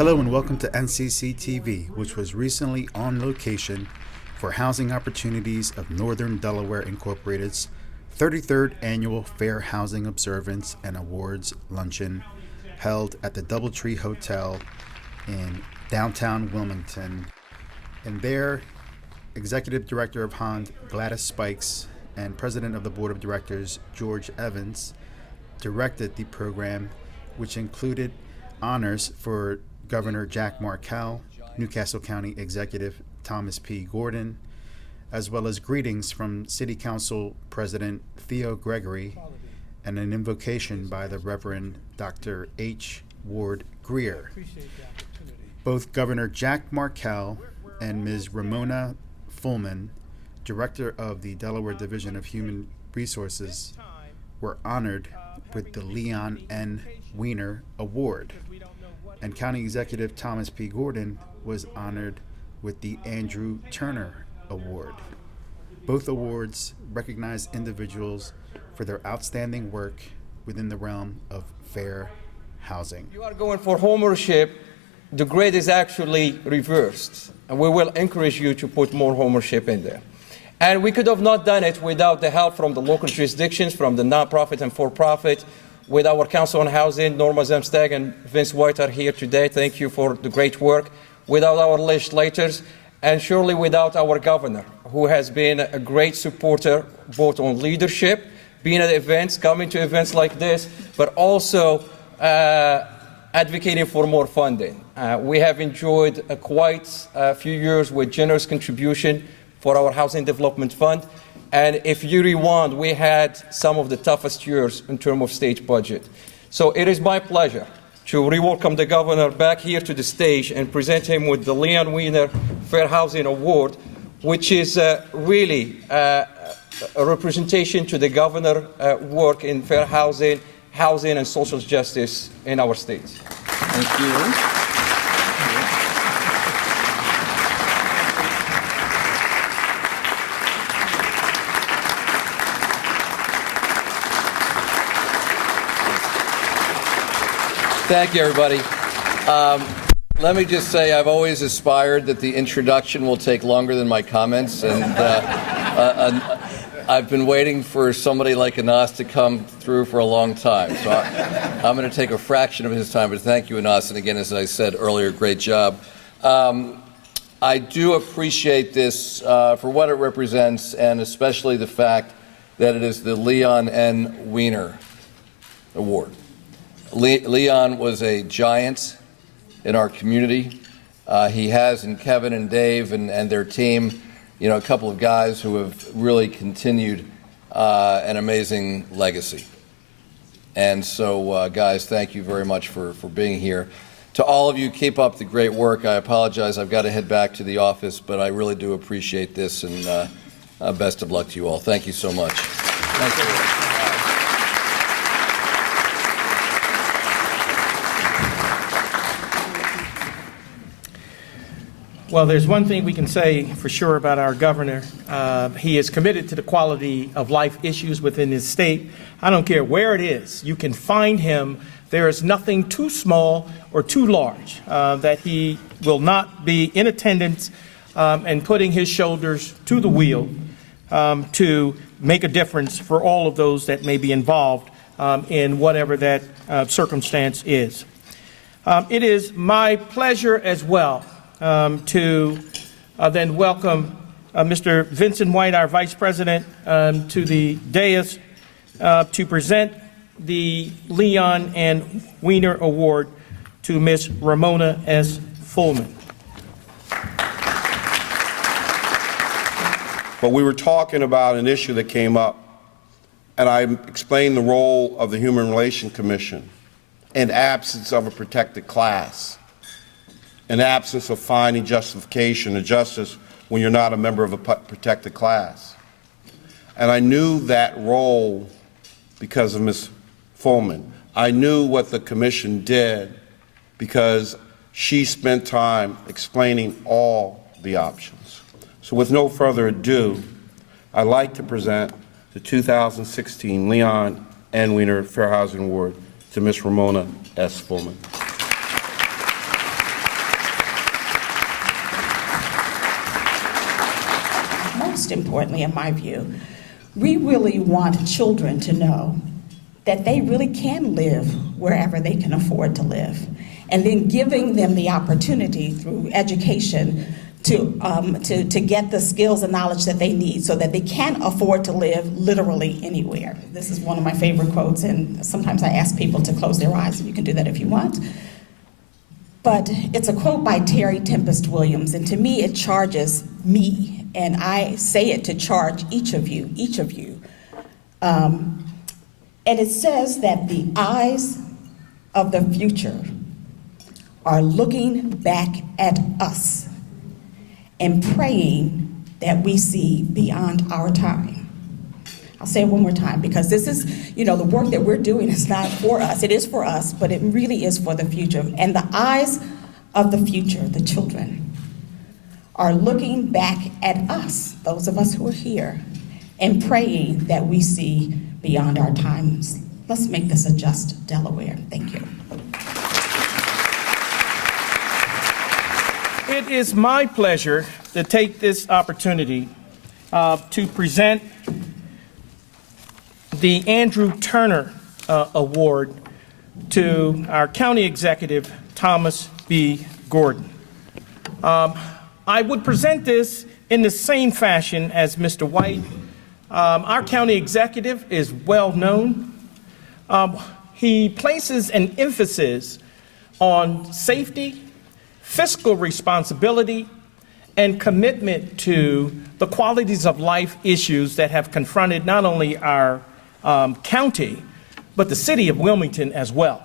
Hello and welcome to NCC TV, which was recently on location for Housing Opportunities of Northern Delaware Incorporated's 33rd Annual Fair Housing Observance and Awards Luncheon held at the DoubleTree Hotel in downtown Wilmington. And there, Executive Director of HOND, Gladys Spikes, and President of the Board of Directors, George Evans, directed the program, which included honors for Governor Jack Markell, Newcastle County Executive Thomas P. Gordon, as well as greetings from City Council President Theo Gregory and an invocation by the Reverend Dr. H. Ward Greer. Both Governor Jack Markell and Ms. Romona Fullman, Director of the Delaware Division of Human Resources, were honored with the Leon Weiner Award, and County Executive Thomas P. Gordon was honored with the Andrew Turner Award. Both awards recognize individuals for their outstanding work within the realm of fair housing. You are going for homeownership. The grade is actually reversed, and we will encourage you to put more homeownership in there. And we could have not done it without the help from the local jurisdictions, from the nonprofit and for-profit, with our Council on Housing, Norma Zemstag and Vince White are here today. Thank you for the great work. Without our legislators, and surely without our governor, who has been a great supporter both on leadership, being at events, coming to events like this, but also advocating for more funding. We have enjoyed quite a few years with generous contribution for our Housing Development Fund. And if you rewind, we had some of the toughest years in terms of state budget. So it is my pleasure to re-welcome the governor back here to the stage and present him with the Leon Weiner Fair Housing Award, which is really a representation to the governor work in fair housing, and social justice in our state. Thank you. Thank you, everybody. Let me just say I've always aspired that the introduction will take longer than my comments, and I've been waiting for somebody like Anas to come through for a long time. So I'm going to take a fraction of his time, but thank you, Anas. And again, as I said earlier, great job. I do appreciate this for what it represents, and especially the fact that it is the Leon Weiner Award. Leon was a giant in our community. He has, in Kevin and Dave and their team, a couple of guys who have really continued an amazing legacy. And so, guys, thank you very much for being here. To all of you, keep up the great work. I apologize, I've got to head back to the office, but I really do appreciate this, and best of luck to you all. Thank you so much. Thank you. Well, there's one thing we can say for sure about our governor. He is committed to the quality of life issues within his state. I don't care where it is. You can find him. There is nothing too small or too large that he will not be in attendance and putting his shoulders to the wheel to make a difference for all of those that may be involved in whatever that circumstance is. It is my pleasure as well to then welcome Mr. Vincent White, our Vice President, to the dais to present the Leon Weiner Award to Ms. Romona S. Fullman. But we were talking about an issue that came up, and I explained the role of the Human Relations Commission in absence of a protected class, in absence of finding justification or justice when you're not a member of a protected class. And I knew that role because of Ms. Fullman. I knew what the commission did because she spent time explaining all the options. So with no further ado, I'd like to present the 2016 Leon Weiner Fair Housing Award to Ms. Romona S. Fullman. most importantly, in my view, we really want children to know that they really can live wherever they can afford to live, and then giving them the opportunity through education to get the skills and knowledge that they need so that they can afford to live literally anywhere. This is one of my favorite quotes, and sometimes I ask people to close their eyes, and you can do that if you want. But it's a quote by Terry Tempest Williams, and to me it charges me, and I say it to charge each of you. And it says that the eyes of the future are looking back at us and praying that we see beyond our time. I'll say it one more time, because this is, the work that we're doing is not for us. It is for us, but it really is for the future. And the eyes of the future, the children, are looking back at us, those of us who are here, and praying that we see beyond our times. Let's make this a just Delaware. Thank you. It is my pleasure to take this opportunity to present the Andrew Turner Award to our County Executive, Thomas B. Gordon. I would present this in the same fashion as Mr. White. Our County Executive is well known. He places an emphasis on safety, fiscal responsibility, and commitment to the qualities of life issues that have confronted not only our county, but the city of Wilmington as well.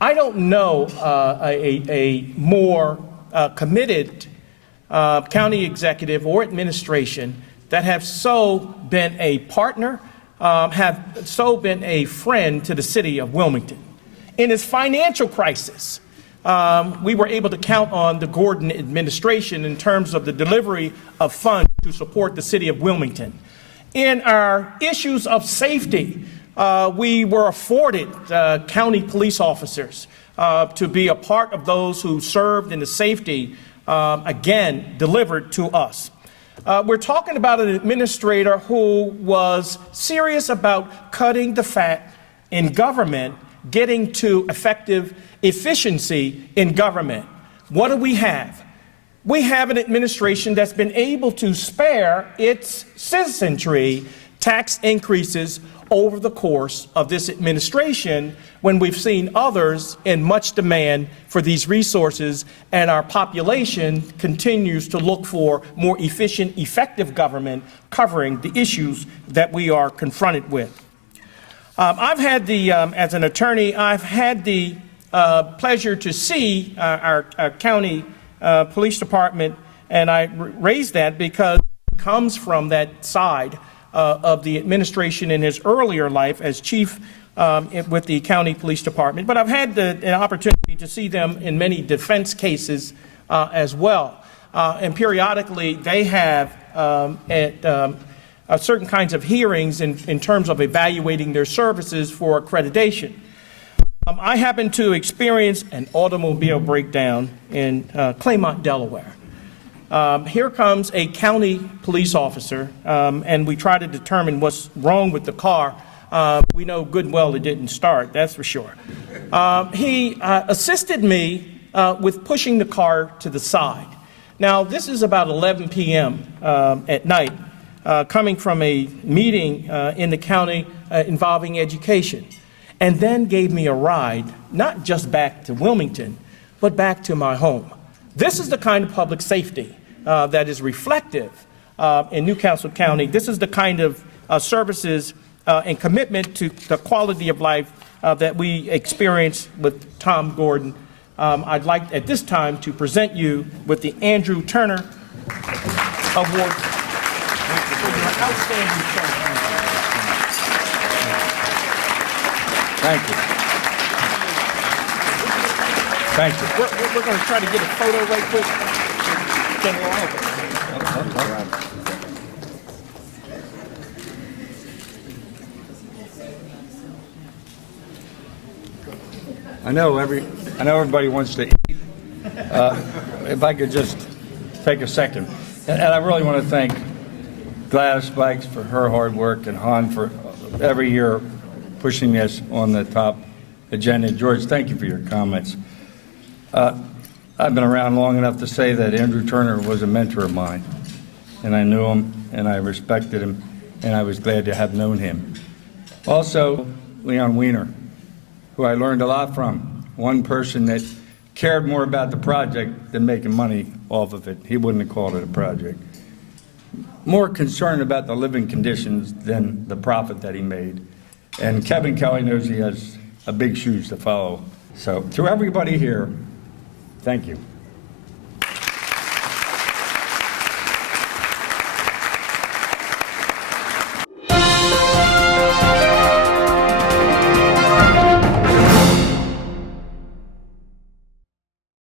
I don't know a more committed county executive or administration that have so been a partner, have so been a friend to the city of Wilmington. In its financial crisis, we were able to count on the Gordon administration in terms of the delivery of funds to support the city of Wilmington. In our issues of safety, we were afforded county police officers to be a part of those who served in the safety, again, delivered to us. We're talking about an administrator who was serious about cutting the fat in government, getting to effective efficiency in government. What do we have? We have an administration that's been able to spare its citizenry tax increases over the course of this administration, when we've seen others in much demand for these resources, and our population continues to look for more efficient, effective government covering the issues that we are confronted with. I've had as an attorney, I've had the pleasure to see our county police department, and I raise that because it comes from that side of the administration in his earlier life as chief with the county police department. But I've had an opportunity to see them in many defense cases as well. And periodically they have certain kinds of hearings in terms of evaluating their services for accreditation. I happened to experience an automobile breakdown in Claymont, Delaware. Here comes a county police officer, and we try to determine what's wrong with the car. We know good and well it didn't start, that's for sure. He assisted me with pushing the car to the side. Now, this is about 11 p.m. At night, coming from a meeting in the county involving education, and then gave me a ride, not just back to Wilmington, but back to my home. This is the kind of public safety that is reflective in Newcastle County. This is the kind of services and commitment to the quality of life that we experience with Tom Gordon. I'd like at this time to present you with the Andrew Turner Award for your outstanding service. Thank you. Thank you. We're going to try to get a photo right quick. I know everybody wants to eat. If I could just take a second, and I really want to thank Gladys Spikes for her hard work, and HOND for every year pushing this on the top agenda. George, thank you for your comments. I've been around long enough to say that Andrew Turner was a mentor of mine, and I knew him, and I respected him, and I was glad to have known him. Also, Leon Weiner, who I learned a lot from, one person that cared more about the project than making money off of it. He wouldn't have called it a project. More concerned about the living conditions than the profit that he made. And Kevin Kelly knows he has a big shoes to follow. So to everybody here, thank you.